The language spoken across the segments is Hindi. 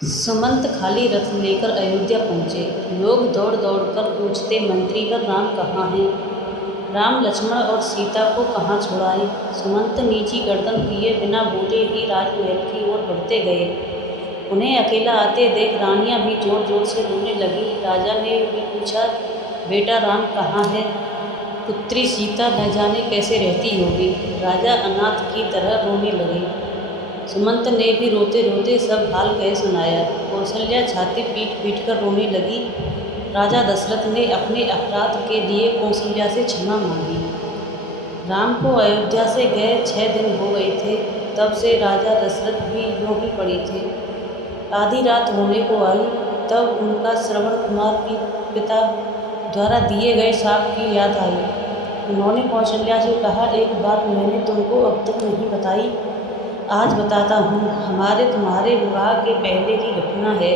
सुमंत खाली रथ लेकर अयोध्या पहुँचे। लोग दौड़ दौड़ कर पूछते, मंत्रीवर राम कहाँ हैं? राम लक्ष्मण और सीता को कहाँ छुड़ाएं? सुमंत नीची गर्दन किए बिना बोले ही राजमहल की ओर बढ़ते गए। उन्हें अकेला आते देख रानियां भी जोर जोर से रोने लगी। राजा ने भी पूछा, बेटा राम कहाँ है? पुत्री सीता न जाने कैसे रहती होगी। राजा अनाथ की तरह रोने लगे। सुमंत ने भी रोते रोते सब हाल कह सुनाया। कौशल्या छाती पीट पीट कर रोने लगी। राजा दशरथ ने अपने अपराध के लिए कौशल्या से क्षमा मांगी। राम को अयोध्या से गए 6 दिन हो गए थे। तब से राजा दशरथ भी यूं ही पड़े थे। आधी रात होने को आई, तब उनका श्रवण कुमार की पिता द्वारा दिए गए शाप की याद आई। उन्होंने कौशल्या से कहा, एक बात मैंने तुमको अब तक नहीं बताई, आज बताता हूँ। हमारे तुम्हारे विवाह के पहले की घटना है।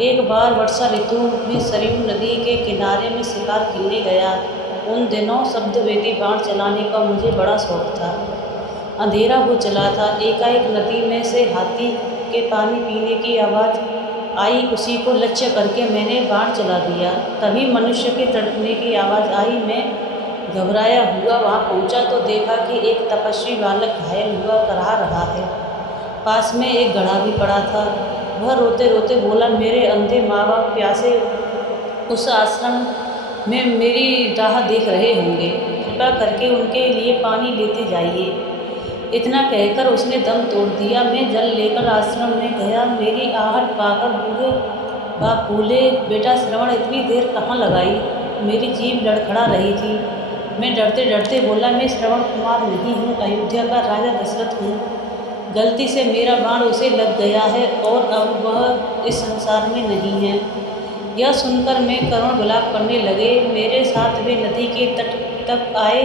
एक बार वर्षा ऋतु में सरयू नदी के किनारे में शिकार खेलने गया। उन दिनों शब्दवेदी बाण चलाने का मुझे बड़ा शौक था। अंधेरा हो चला था। एकाएक नदी में से हाथी के पानी पीने की आवाज़ आई। उसी को लक्ष्य करके मैंने बाण चला दिया। तभी मनुष्य के तड़पने की आवाज़ आई। मैं घबराया हुआ वहाँ पहुँचा तो देखा कि एक तपस्वी बालक घायल हुआ कराह रहा है। पास में एक घड़ा भी पड़ा था। वह रोते रोते बोला, मेरे अंधे माँ बाप प्यासे उस आश्रम में मेरी राह देख रहे होंगे। कृपा करके उनके लिए पानी लेते जाइए। इतना कहकर उसने दम तोड़ दिया। मैं जल लेकर आश्रम में गया। मेरी आहट पाकर बूढ़े बाप बोले, बेटा श्रवण इतनी देर कहाँ लगाई? मेरी जीभ लड़खड़ा रही थी। मैं डरते डरते बोला, मैं श्रवण कुमार नहीं हूँ, अयोध्या का राजा दशरथ हूँ। गलती से मेरा बाण उसे लग गया है और अब वह इस संसार में नहीं है। यह सुनकर मैं करुण विलाप करने लगे। मेरे साथ वे नदी के तट तक आए।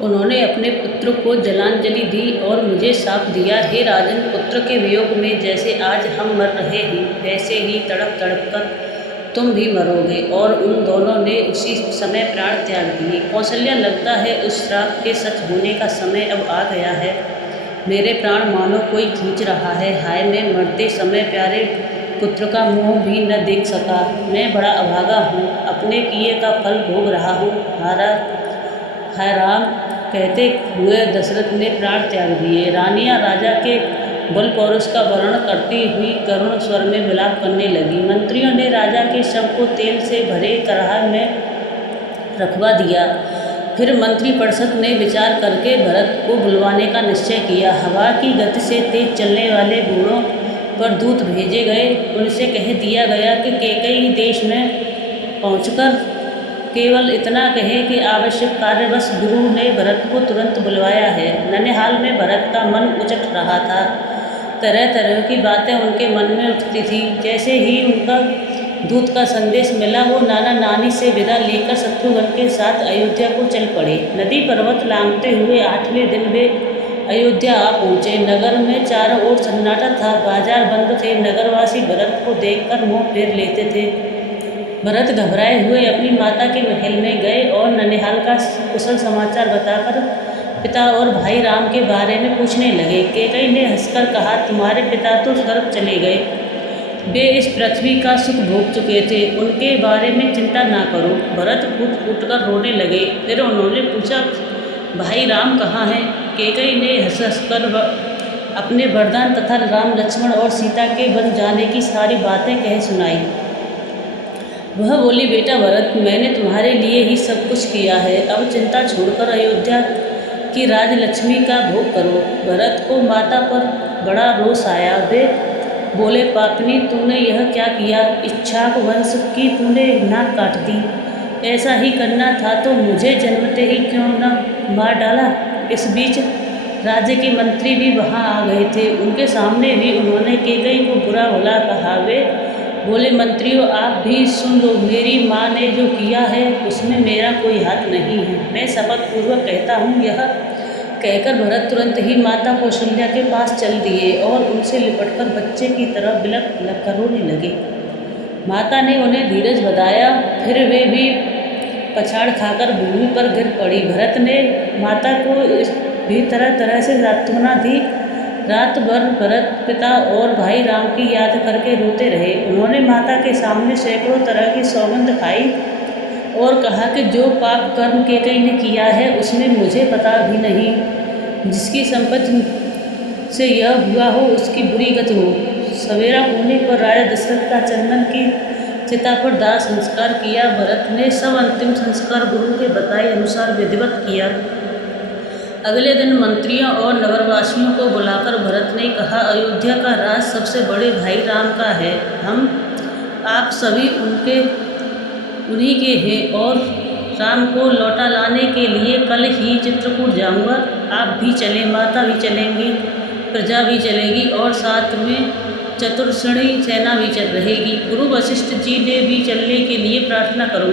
उन्होंने अपने पुत्र को जलांजलि दी और मुझे शाप दिया, हे राजन, पुत्र के वियोग में जैसे आज हम मर रहे हैं, वैसे ही तड़प तड़प कर तुम भी मरोगे। और उन दोनों ने उसी समय प्राण त्याग दिए। कौशल्या, लगता है उस श्राप के सच होने का समय अब आ गया है। मेरे प्राण मानो कोई खींच रहा है। हाय, मैं मरते समय प्यारे पुत्र का मुँह भी न देख सका। मैं बड़ा अभागा हूँ, अपने किए का फल भोग रहा हूँ। हाय राम, कहते हुए दशरथ ने प्राण त्याग दिए। रानियां राजा के बल पौरुष का वर्णन करती हुई करुण स्वर में विलाप करने लगी। मंत्रियों ने राजा के शव को तेल से भरे कड़ाह में रखवा दिया। फिर मंत्रिपरिषद ने विचार करके भरत को बुलवाने का निश्चय किया। हवा की गति से तेज चलने वाले घोड़ों पर दूत भेजे गए। उनसे कह दिया गया कि कैकेयी देश में पहुंचकर केवल इतना कहे कि आवश्यक कार्यवश गुरु ने भरत को तुरंत बुलवाया है। ननिहाल में भरत का मन उचट रहा था। तरह तरह की बातें उनके मन में उठती थी। जैसे ही उनका दूत का संदेश मिला, वो नाना नानी से विदा लेकर शत्रुघ्न के साथ अयोध्या को चल पड़े। नदी पर्वत लांघते हुए 8वें दिन वे अयोध्या आ पहुँचे। नगर में चारों ओर सन्नाटा था। बाजार बंद थे। नगरवासी भरत को देखकर मुँह फेर लेते थे। भरत घबराए हुए अपनी माता के महल में गए और ननिहाल का कुशल समाचार बताकर पिता और भाई राम के बारे में पूछने लगे। कैकेयी ने हंसकर कहा, तुम्हारे पिता तो स्वर्ग चले गए, वे इस पृथ्वी का सुख भोग चुके थे, उनके बारे में चिंता ना करो। भरत फूट फूट कर रोने लगे। फिर उन्होंने पूछा, भाई राम कहाँ हैं? कैकेयी ने हंस हंसकर अपने वरदान तथा राम लक्ष्मण और सीता के बन जाने की सारी बातें कह सुनाई। वह बोली, बेटा भरत, मैंने तुम्हारे लिए ही सब कुछ किया है। अब चिंता छोड़कर अयोध्या की राजलक्ष्मी का भोग करो। भरत को माता पर बड़ा रोष आया। वे बोले, पापनी, तूने यह क्या किया? इक्ष्वाक वंश की तूने नाक काट दी। ऐसा ही करना था तो मुझे जन्मते ही क्यों न मार डाला। इस बीच राज्य के मंत्री भी वहाँ आ गए थे। उनके सामने भी उन्होंने कैकेयी को बुरा भला कहा। वे बोले, मंत्रियों, आप भी सुन लो। मेरी माँ ने जो किया है उसमें मेरा कोई हाथ नहीं है। मैं शपथ पूर्वक कहता हूँ। यह कहकर भरत तुरंत ही माता कौशल्या के पास चल दिए और उनसे लिपटकर बच्चे की तरह बिलख बिलख कर रोने लगे। माता ने उन्हें धीरज बधाया। फिर वे भी पछाड़ खाकर भूमि पर गिर पड़ी। भरत ने माता को भी तरह तरह से सांत्वना दी। रात भर भरत पिता और भाई राम की याद करके रोते रहे। उन्होंने माता के सामने सैकड़ों तरह की सौगंध खाई और कहा कि जो पाप कर्म कैकेयी ने किया है उसमें मुझे पता भी नहीं। जिसकी संपत्ति से यह हुआ हो उसकी बुरी गति हो। सवेरा होने पर राजा दशरथ का चंदन की चिता पर दाह संस्कार किया। भरत ने सब अंतिम संस्कार गुरु के बताए अनुसार विधिवत किया। अगले दिन मंत्रियों और नगरवासियों को बुलाकर भरत ने कहा, अयोध्या का राज सबसे बड़े भाई राम का है। आप सभी उन्हीं के हैं और राम को लौटा लाने के लिए कल ही चित्रकूट जाऊंगा। आप भी चलें, माता भी चलेंगी, प्रजा भी चलेगी और साथ में चतुर्षणी सेना भी चल रहेगी। गुरु वशिष्ठ जी ने भी चलने के लिए प्रार्थना करूँगा।